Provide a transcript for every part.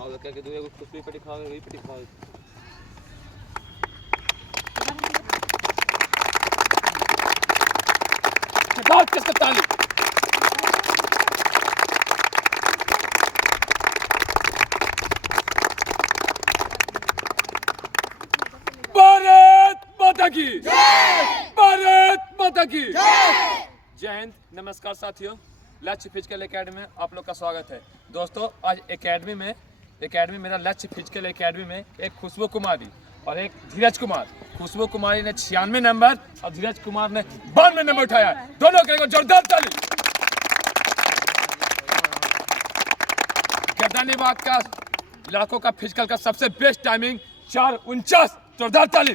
और क्या कि दूसरे को खुशबू पे दिखाओ, वही पे दिखाओ। बहुत किसका ताली। भारत माता की जय, भारत माता की जय। जय हिंद, नमस्कार साथियों। लक्ष्य फिजिकल एकेडमी में आप लोग का स्वागत है। दोस्तों आज एकेडमी मेरा लक्ष्य फिजिकल एकेडमी में एक खुशबू कुमारी और एक धीरज कुमार। खुशबू कुमारी ने 96 नंबर और धीरज कुमार ने 92 नंबर उठाया। दोनों के जोरदार ताली। गर्दनी बाग का लड़कों का फिजिकल का सबसे बेस्ट टाइमिंग 4:49, जोरदार ताली।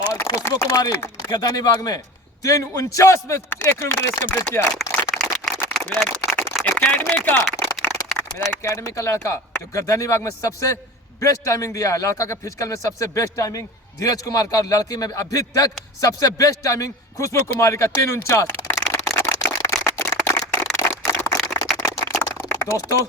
और खुशबू कुमारी गर्दनी बाग में 3:49 में 1 किलोमीटर रेस कंप्लीट किया। मेरा एकेडमी का लड़का जो गर्दनी बाग में सबसे बेस्ट टाइमिंग दिया है, लड़का के फिजिकल में सबसे बेस्ट टाइमिंग धीरज कुमार का, और लड़की में अभी तक सबसे बेस्ट टाइमिंग खुशबू कुमारी का 3:49। दोस्तों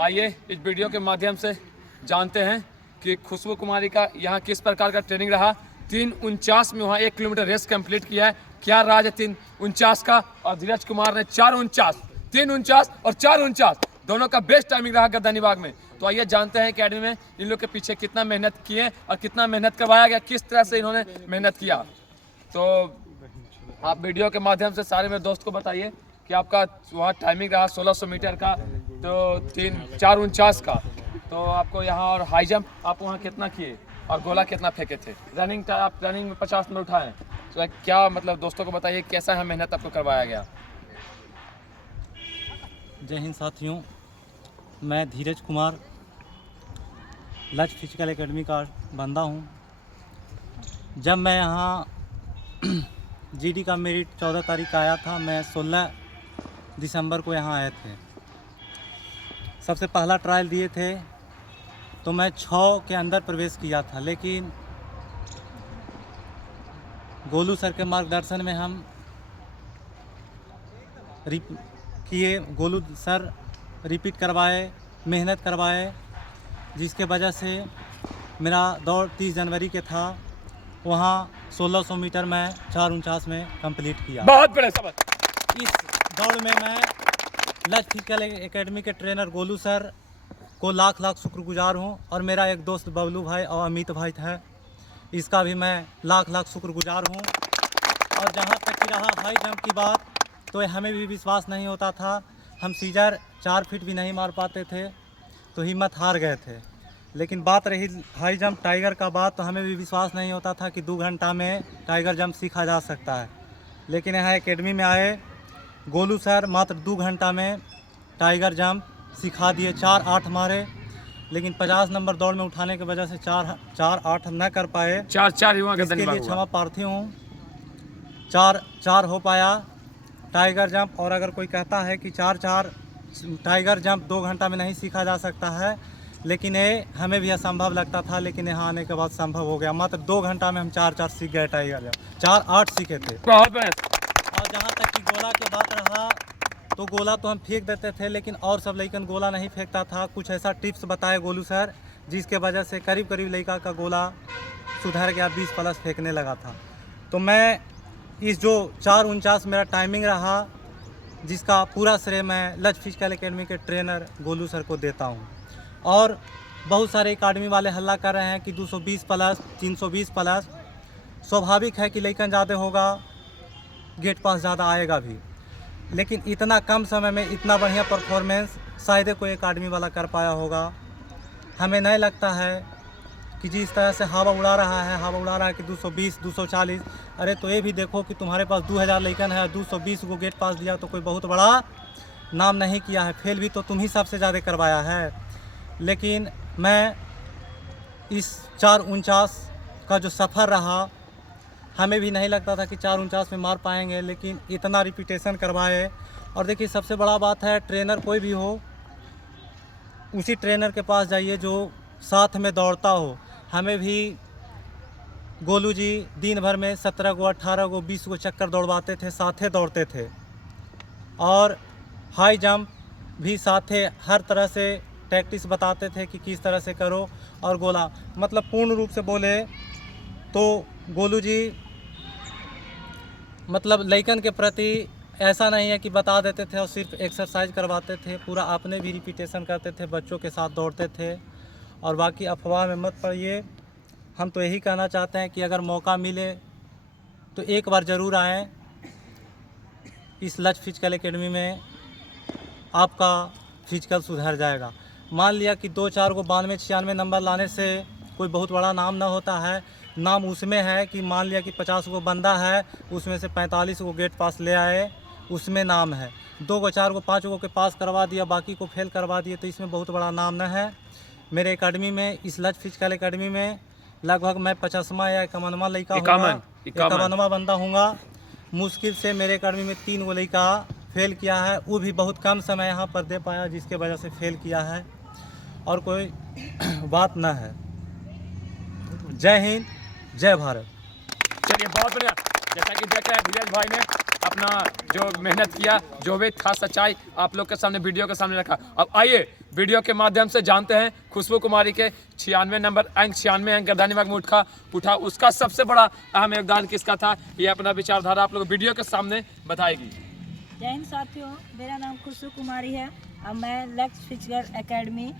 आइए इस वीडियो के माध्यम से जानते हैं कि खुशबू कुमारी का यहाँ किस प्रकार का ट्रेनिंग रहा। 3:49 में वहाँ 1 किलोमीटर रेस कंप्लीट किया है। क्या राज है 3:49 का। और धीरज कुमार ने 4:49, 3:49 और 4:49 दोनों का बेस्ट टाइमिंग रहा गर्दनी बाग में। तो आइए जानते हैं एकेडमी में इन लोग के पीछे कितना मेहनत किए और कितना मेहनत करवाया गया, किस तरह से इन्होंने मेहनत किया। तो आप वीडियो के माध्यम से सारे मेरे दोस्त को बताइए कि आपका वहाँ टाइमिंग रहा 1600 मीटर का, तो 4:49 का। तो आपको यहाँ और हाई जंप आप वहाँ कितना किए और गोला कितना फेंके थे। आप रनिंग में 50 नंबर उठाए। तो क्या मतलब दोस्तों को बताइए कैसा है मेहनत आपको करवाया गया। जय हिंद साथियों, मैं धीरज कुमार लक्ष्य फिजिकल एकेडमी का बंदा हूँ। जब मैं यहाँ जीडी का मेरिट 14 तारीख का आया था, मैं 16 दिसंबर को यहाँ आए थे। सबसे पहला ट्रायल दिए थे तो मैं 6 के अंदर प्रवेश किया था, लेकिन गोलू सर के मार्गदर्शन में हम किए। गोलू सर रिपीट करवाए, मेहनत करवाए, जिसके वजह से मेरा दौड़ 30 जनवरी के था, वहाँ 1600 मीटर में 4:49 में कंप्लीट किया। बहुत बड़ा सबक। इस दौड़ में मैं लक्ष्य फिजिकल एकेडमी के ट्रेनर गोलू सर को लाख लाख शुक्रगुजार हूँ, और मेरा एक दोस्त बबलू भाई और अमित भाई है, इसका भी मैं लाख लाख शुक्रगुजार हूँ। और जहाँ तक कि रहा हाई जंप की बात, तो हमें भी विश्वास नहीं होता था। हम सीजर 4 फीट भी नहीं मार पाते थे, तो हिम्मत हार गए थे। लेकिन बात रही हाई जंप टाइगर का बात, तो हमें भी विश्वास नहीं होता था कि 2 घंटा में टाइगर जंप सीखा जा सकता है। लेकिन यहाँ एकेडमी में आए गोलू सर मात्र 2 घंटा में टाइगर जंप सिखा दिए। 4:8 मारे, लेकिन 50 नंबर दौड़ में उठाने की वजह से 4:8 न कर पाए। 4:4 हुआ, इसके लिए क्षमा प्रार्थी हूँ। 4:4 हो पाया टाइगर जंप। और अगर कोई कहता है कि 4:4 टाइगर जंप 2 घंटा में नहीं सीखा जा सकता है, लेकिन ये हमें भी असंभव लगता था, लेकिन यहाँ आने के बाद संभव हो गया। मात्र 2 घंटा में हम 4:4 सीख गए टाइगर जंप। 4:8 सीखे थे। और जहाँ तक कि गोला की बात रहा, तो गोला तो हम फेंक देते थे, लेकिन और सब लड़कन गोला नहीं फेंकता था। कुछ ऐसा टिप्स बताए गोलू सर, जिसके वजह से करीब करीब लड़का का गोला सुधर गया, 20 प्लस फेंकने लगा था। तो मैं इस जो 4:49 मेरा टाइमिंग रहा, जिसका पूरा श्रेय मैं लक्ष्य फिजिकल एकेडमी के ट्रेनर गोलू सर को देता हूँ। और बहुत सारे एकेडमी वाले हल्ला कर रहे हैं कि 220 प्लस, 320 प्लस। स्वाभाविक है कि लड़कन ज़्यादा होगा, गेट पास ज़्यादा आएगा भी, लेकिन इतना कम समय में इतना बढ़िया परफॉर्मेंस शायद कोई एकेडमी वाला कर पाया होगा। हमें नहीं लगता है कि जिस तरह से हवा उड़ा रहा है कि 220, 240। अरे तो ये भी देखो कि तुम्हारे पास 2000 लड़कन है, 220 को गेट पास दिया, तो कोई बहुत बड़ा नाम नहीं किया है। फेल भी तो तुम ही सबसे ज़्यादा करवाया है। लेकिन मैं इस 4:49 का जो सफ़र रहा, हमें भी नहीं लगता था कि 4:49 में मार पाएंगे, लेकिन इतना रिपीटेशन करवाए। और देखिए सबसे बड़ा बात है, ट्रेनर कोई भी हो, उसी ट्रेनर के पास जाइए जो साथ में दौड़ता हो। हमें भी गोलू जी दिन भर में 17 को, 18 को, 20 को चक्कर दौड़वाते थे, साथे दौड़ते थे। और हाई जंप भी साथ थे, हर तरह से टैक्टिस बताते थे कि किस तरह से करो। और गोला मतलब पूर्ण रूप से बोले तो गोलू जी मतलब लइकन के प्रति ऐसा नहीं है कि बता देते थे और सिर्फ एक्सरसाइज करवाते थे, पूरा अपने भी रिपीटेशन करते थे, बच्चों के साथ दौड़ते थे। और बाकी अफवाह में मत पड़िए। हम तो यही कहना चाहते हैं कि अगर मौका मिले तो एक बार ज़रूर आएँ इस लक्ष्य फिजिकल एकेडमी में, आपका फिजिकल सुधर जाएगा। मान लिया कि 2-4 को 92-96 नंबर लाने से कोई बहुत बड़ा नाम ना होता है। नाम उसमें है कि मान लिया कि 50 को बंदा है, उसमें से 45 को गेट पास ले आए, उसमें नाम है। 2 को 4 को 5 को के पास करवा दिया, बाकी को फेल करवा दिए, तो इसमें बहुत बड़ा नाम न है। मेरे एकेडमी में, इस लक्ष्य फिजिकल एकेडमी में लगभग मैं 50वां या 51वां लड़का हूँगा, 51वां बंदा हूँगा। मुश्किल से मेरे एकेडमी में 3 गो लड़का फेल किया है, वो भी बहुत कम समय यहाँ पर दे पाया, जिसके वजह से फेल किया है, और कोई बात न है। जय हिंद, जय भारत। चलिए बहुत बढ़िया। जैसा कि देख रहे हैं धीरज भाई ने अपना जो मेहनत किया, जो भी था सच्चाई आप लोग के सामने वीडियो के सामने रखा। अब आइए वीडियो के माध्यम से जानते हैं खुशबू कुमारी के 96 नंबर अंक, 96 अंक गर्दानी बाग में उठा उसका सबसे बड़ा अहम योगदान किसका था, ये अपना विचारधारा आप लोग वीडियो के सामने बताएगी। जय हिंद साथियों, मेरा नाम खुशबू कुमारी है और मैं लक्ष्य physical academy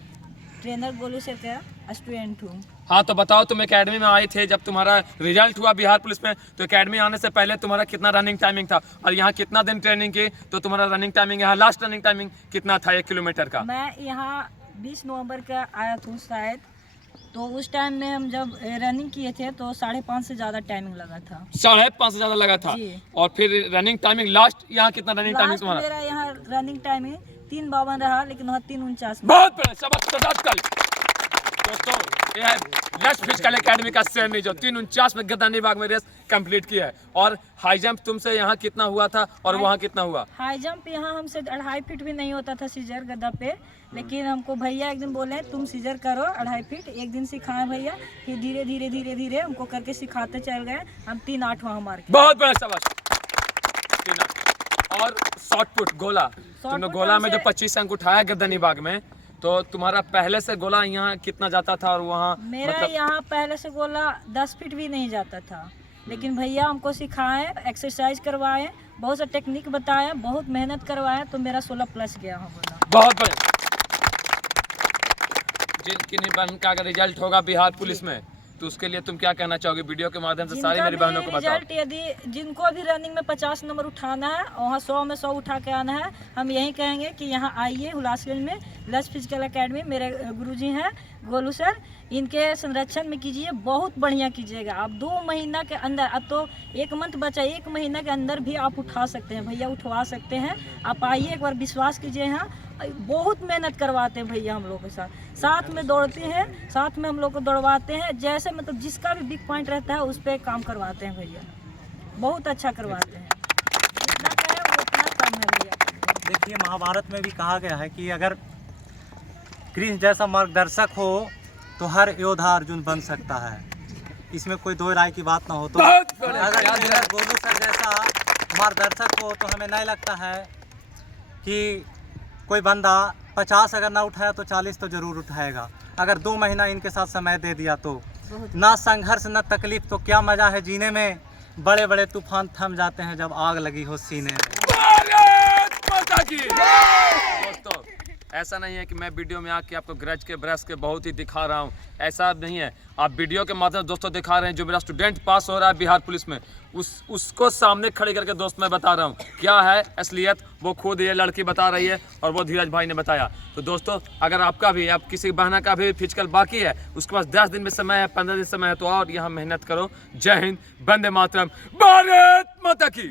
trainer Golu sir का स्टूडेंट हूँ। हाँ तो बताओ, तुम एकेडमी में आए थे, जब तुम्हारा रिजल्ट हुआ बिहार पुलिस में, तो एकेडमी आने से पहले तुम्हारा कितना रनिंग टाइमिंग था, और यहाँ कितना दिन ट्रेनिंग की, तो तुम्हारा रनिंग टाइमिंग, यहाँ लास्ट रनिंग टाइमिंग कितना था 1 किलोमीटर का? मैं यहाँ 20 नवंबर का आया था शायद, तो उस टाइम में हम जब रनिंग किए थे तो 5.5 से ज़्यादा टाइमिंग लगा था। 5.5 से ज़्यादा लगा था। और फिर रनिंग टाइमिंग लास्ट यहाँ कितना रनिंग टाइमिंग तुम्हारा? मेरा यहाँ रनिंग टाइमिंग 3:52 रहा, लेकिन वहाँ 3:49। बहुत बढ़िया, शाबाश। दोस्तों ये है लक्ष्य फिजिकल एकेडमी का श्रेणी जो 3:49 में गर्दानी बाग में रेस कंप्लीट किया है। और हाई जंप तुमसे यहाँ कितना हुआ था और वहाँ कितना हुआ? हाई जंप यहाँ हमसे 2.5 फीट भी नहीं होता था सीजर गद्दा पे, लेकिन हमको भैया एक दिन बोले तुम सीजर करो 2.5 फीट। एक दिन सिखाए भैया, फिर धीरे धीरे धीरे धीरे हमको करके सिखाते चल गए। हम 3.8 वहाँ मार के। बहुत बड़ा शाबाश। और शॉर्ट पुट गोला, तुमने गोला में जो 25 अंक उठाया गर्दानी बाग में, तो तुम्हारा पहले से गोला यहाँ कितना जाता था और वहाँ? मेरा मतलब यहाँ पहले से गोला 10 फीट भी नहीं जाता था, लेकिन भैया हमको सिखाए, एक्सरसाइज करवाए, बहुत सा टेक्निक बताए, बहुत मेहनत करवाए, तो मेरा 16+ गया वहाँ गोला। बहुत बढ़िया। जिनकी बहन का अगर रिजल्ट होगा बिहार पुलिस में, तो उसके लिए तुम क्या कहना चाहोगे वीडियो के माध्यम से सारी मेरी बहनों को बताओ। रिजल्ट यदि जिनको भी रनिंग में 50 नंबर उठाना है, वहाँ 100 में 100 उठा के आना है, हम यही कहेंगे कि यहाँ आइए हुलासगंज में लक्ष्य फिजिकल एकेडमी। मेरे गुरुजी हैं गोलू सर, इनके संरक्षण में कीजिए, बहुत बढ़िया कीजिएगा। आप 2 महीना के अंदर, अब तो 1 मंथ बचा, 1 महीना के अंदर भी आप उठा सकते हैं, भैया उठवा सकते हैं। आप आइए, एक बार विश्वास कीजिए। यहाँ बहुत मेहनत करवाते हैं भैया हम लोग के साथ में दौड़ते हैं, साथ में हम लोग को दौड़वाते हैं, जैसे मतलब जिसका भी बिग पॉइंट रहता है उस पर काम करवाते हैं भैया, बहुत अच्छा करवाते हैं। जितना कहे उतना कम है भैया। देखिए, महाभारत में भी कहा गया है कि अगर कृष्ण जैसा मार्गदर्शक हो तो हर योद्धा अर्जुन बन सकता है। इसमें कोई दो राय की बात ना हो। तो अगर गोलू सर जैसा मार्गदर्शक हो तो हमें नहीं लगता है कि कोई बंदा 50 अगर ना उठाया तो 40 तो ज़रूर उठाएगा। अगर 2 महीना इनके साथ समय दे दिया तो ना संघर्ष ना तकलीफ, तो क्या मज़ा है जीने में। बड़े बड़े तूफान थम जाते हैं जब आग लगी हो सीने में। दोस्तों ऐसा नहीं है कि मैं वीडियो में आके आपको ग्रज के ब्रश के बहुत ही दिखा रहा हूँ, ऐसा नहीं है। आप वीडियो के माध्यम से दोस्तों दिखा रहे हैं, जो मेरा स्टूडेंट पास हो रहा है बिहार पुलिस में, उसको सामने खड़े करके दोस्त मैं बता रहा हूँ क्या है असलियत। वो खुद ये लड़की बता रही है और वो धीरज भाई ने बताया। तो दोस्तों अगर आपका भी, आप किसी बहना का भी फिजिकल बाकी है, उसके पास 10 दिन में समय है, 15 दिन समय है, तो और यहाँ मेहनत करो। जय हिंद, वंदे मातरम, भारत माता की।